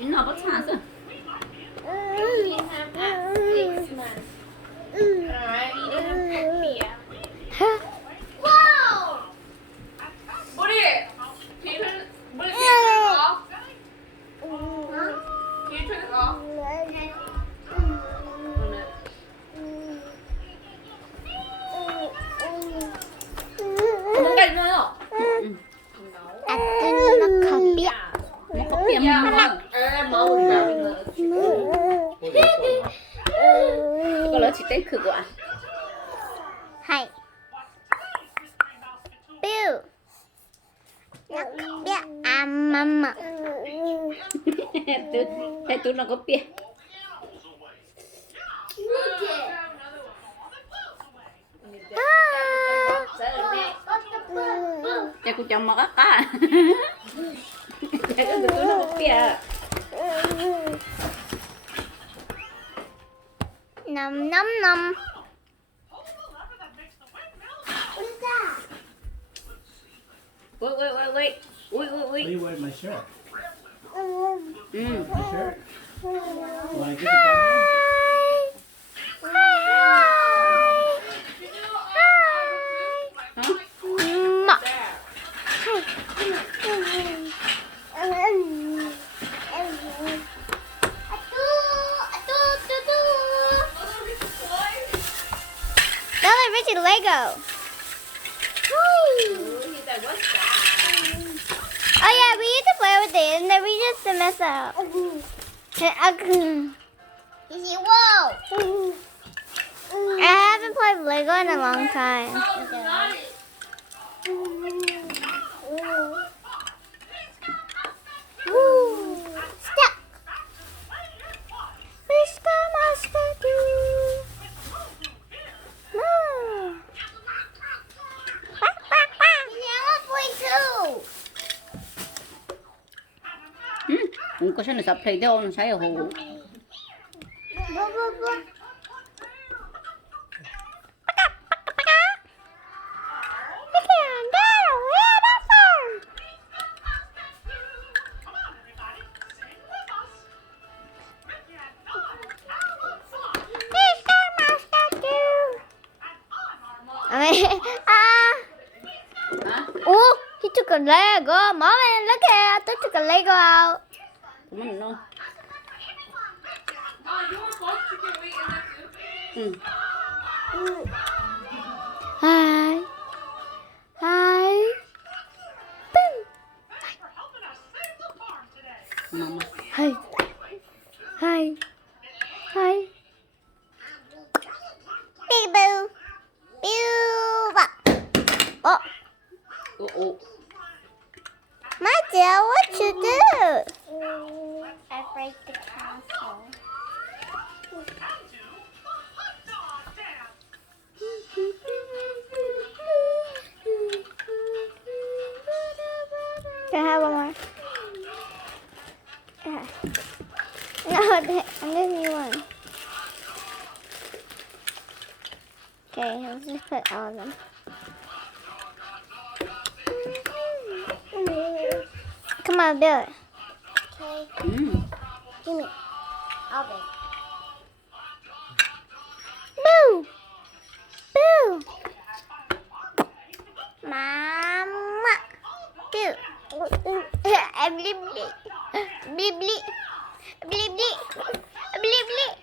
Nó bắt xa rồi. He have at 6 months. Alright, he didn't have phaupia. Whoa! Buddy! Can you turn it off? Can you turn it off? Muốn cạnh nữa không? nó không biết. Nó có tiệm không? Màu ra có lỡ chỉ tên khử quả. Hay. Bill. Nó không biết mama. Thấy tôi nó có bia. Chắc cô chồng mà có cá. Chắc tôi nó có bia. Nằm nằm nằm. Wait. Why are you wearing my shirt? Mm. My shirt? Wanna get it done? Lego. Oh yeah, we used to play with it and then we just mess it up. Whoa! I haven't played Lego in a long time. Stop! Không có sao nó sắp thấy đâu nó sai ở hồ. Oh, he took a Lego. Mommy, look at it. I took a Lego out. Come on, no. You were supposed to get weight in that too. Hi. Hi. Boom. Mama. Hi. Hi. Hi. Big boo. Oh. Oh. My dear, what you do? I break the castle. Can I have one more? Yeah. No, I'm giving you one. Okay, let's just put all of them. Come on, do it. Okay. Give me. I'll do it. Boo! Boo! Mama! Boo! Bleep bleep. Bleep bleep. Bleep bleep. Bleep bleep.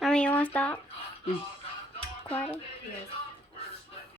Mommy, you want to stop? Recording? Yes.